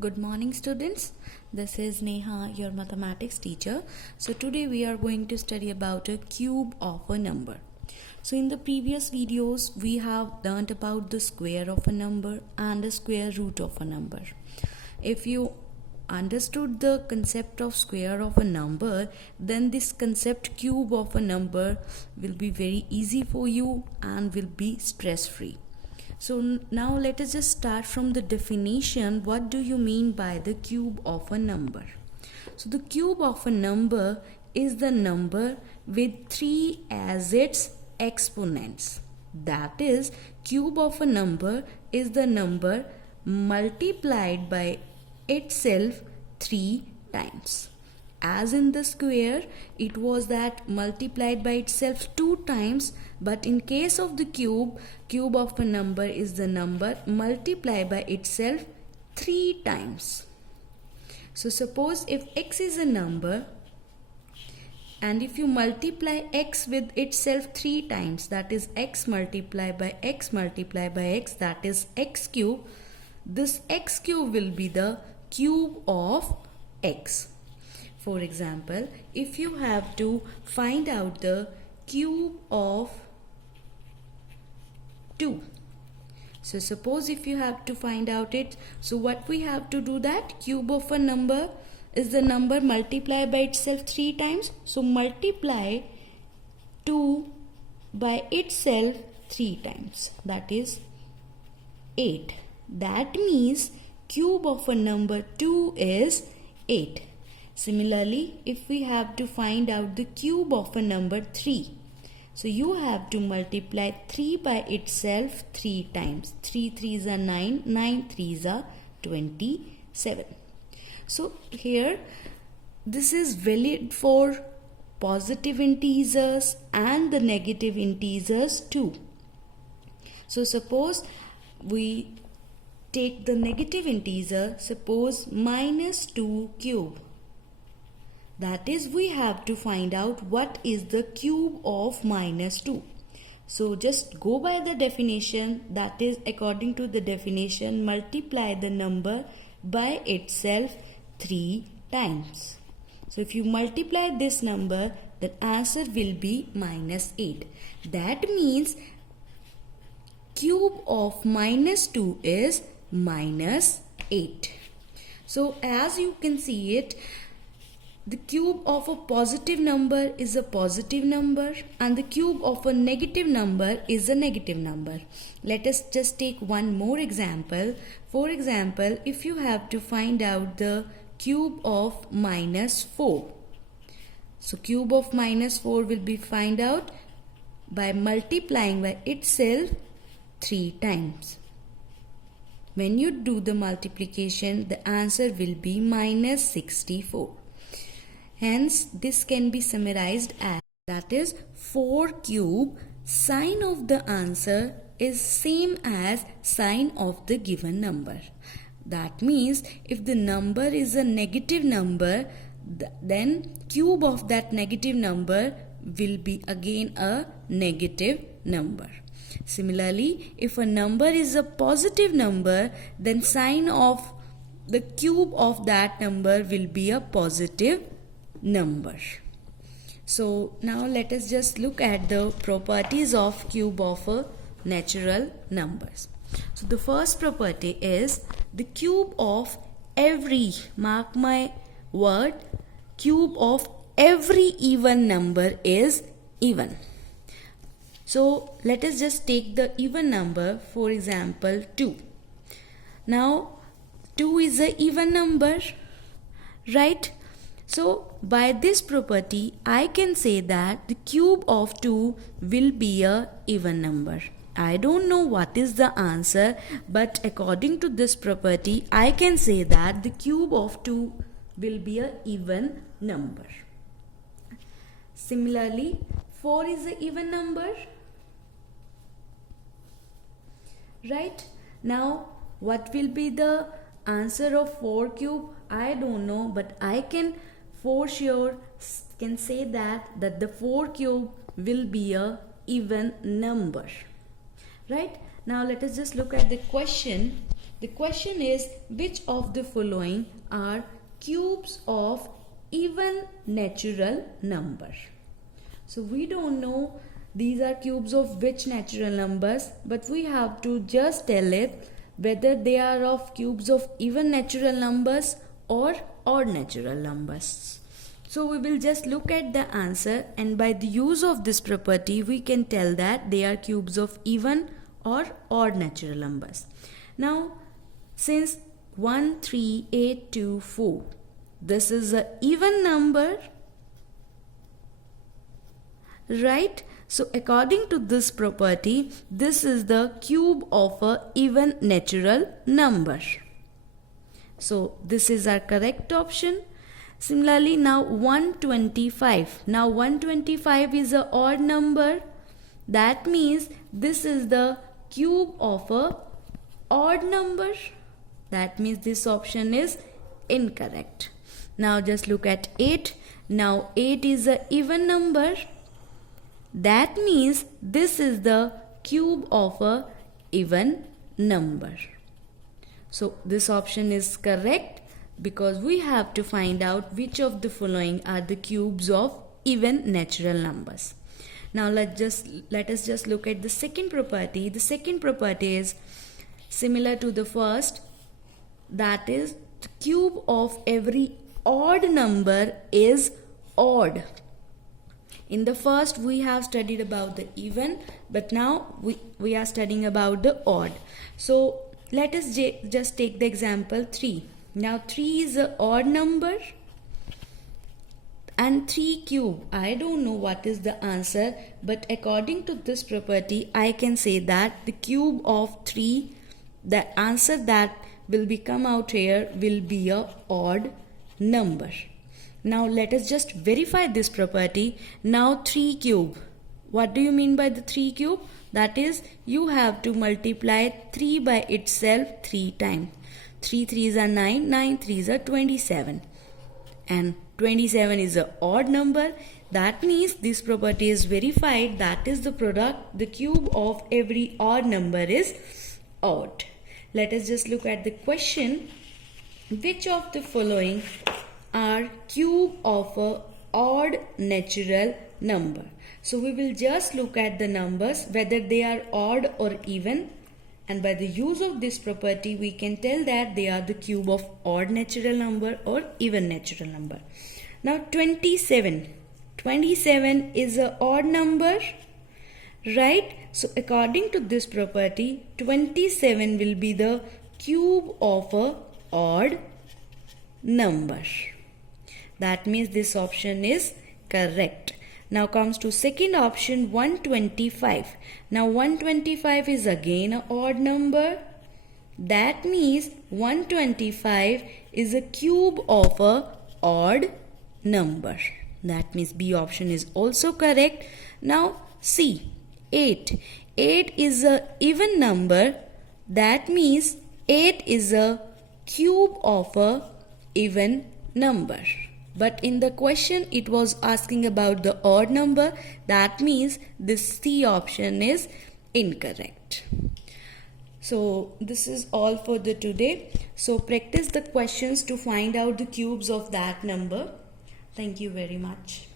Good morning students, this is Neha, your mathematics teacher. So today we are going to study about a cube of a number. So in the previous videos we have learnt about the square of a number and the square root of a number. If you understood the concept of square of a number, then this concept cube of a number will be very easy for you and will be stress free. So now let us just start from the definition. What do you mean by the cube of a number? So the cube of a number is the number with 3 as its exponents. That is, cube of a number is the number multiplied by itself 3 times. As in the square, it was that multiplied by itself 2 times, but in case of the cube of a number is the number multiplied by itself 3 times. So suppose if x is a number and if you multiply x with itself 3 times, that is x multiplied by x multiplied by x, that is x cube, this x cube will be the cube of x. For example, if you have to find out the cube of 2. So suppose if you have to find out it, so what we have to do, that cube of a number is the number multiplied by itself 3 times. So multiply 2 by itself 3 times, that is 8. That means cube of a number 2 is 8. Similarly, if we have to find out the cube of a number 3, so you have to multiply 3 by itself 3 times. 3 3s are 9, 9 3s are 27. So here this is valid for positive integers and the negative integers too. So suppose we take the negative integer, suppose minus 2 cube. That is, we have to find out what is the cube of minus 2. So just go by the definition, that is, according to the definition, multiply the number by itself 3 times. So if you multiply this number, the answer will be minus 8. That means cube of minus 2 is minus 8. So as you can see it, the cube of a positive number is a positive number and the cube of a negative number is a negative number. Let us just take one more example. For example, if you have to find out the cube of minus 4. So cube of minus 4 will be found out by multiplying by itself 3 times. When you do the multiplication, the answer will be minus 64. Hence, this can be summarized as, that is, 4 cube, sign of the answer is same as sign of the given number. That means if the number is a negative number, then cube of that negative number will be again a negative number. Similarly, if a number is a positive number, then sign of the cube of that number will be a positive number. So now let us just look at the properties of cube of a natural numbers. So the first property is the cube of every, mark my word, cube of every even number is even. So let us just take the even number, for example 2. Now 2 is an even number, right? So by this property I can say that the cube of 2 will be a even number. I don't know what is the answer, but according to this property I can say that the cube of 2 will be a even number. Similarly, 4 is an even number, right? Now what will be the answer of 4 cube? I don't know, but I can for sure can say that the 4 cube will be a even number, right? Now let us just look at the question. The question is, which of the following are cubes of even natural number? So we don't know these are cubes of which natural numbers, but we have to just tell it whether they are of cubes of even natural numbers or odd natural numbers. So we will just look at the answer, and by the use of this property we can tell that they are cubes of even or odd natural numbers. Now since 1, 3, 8, 2, 4, this is an even number, right? So according to this property, this is the cube of a even natural number. So this is our correct option. Similarly, now 125. Now 125 is an odd number. That means this is the cube of a odd number. That means this option is incorrect. Now just look at 8. Now 8 is an even number. That means this is the cube of a even number. So this option is correct because we have to find out which of the following are the cubes of even natural numbers. Now let us just look at the second property. The second property is similar to the first. That is, the cube of every odd number is odd. In the first we have studied about the even, but now we are studying about the odd. So let us just take the example 3. Now 3 is an odd number and 3 cube. I don't know what is the answer, but according to this property I can say that the cube of 3, the answer that will come out here will be a odd number. Now let us just verify this property. Now 3 cube. What do you mean by the 3 cube? That is, you have to multiply 3 by itself 3 times. 3 3s are 9, 9 3s are 27. And 27 is an odd number. That means this property is verified. That is the product. The cube of every odd number is odd. Let us just look at the question. Which of the following are cube of a odd natural number? So we will just look at the numbers whether they are odd or even, and by the use of this property we can tell that they are the cube of odd natural number or even natural number. Now 27 is an odd number, right? So according to this property, 27 will be the cube of a odd number. That means this option is correct. Now comes to second option, 125. Now 125 is again an odd number. That means 125 is a cube of a odd number. That means B option is also correct. Now C, 8. 8 is a even number. That means 8 is a cube of a even number. But in the question it was asking about the odd number. That means this C option is incorrect. So this is all for the today. So practice the questions to find out the cubes of that number. Thank you very much.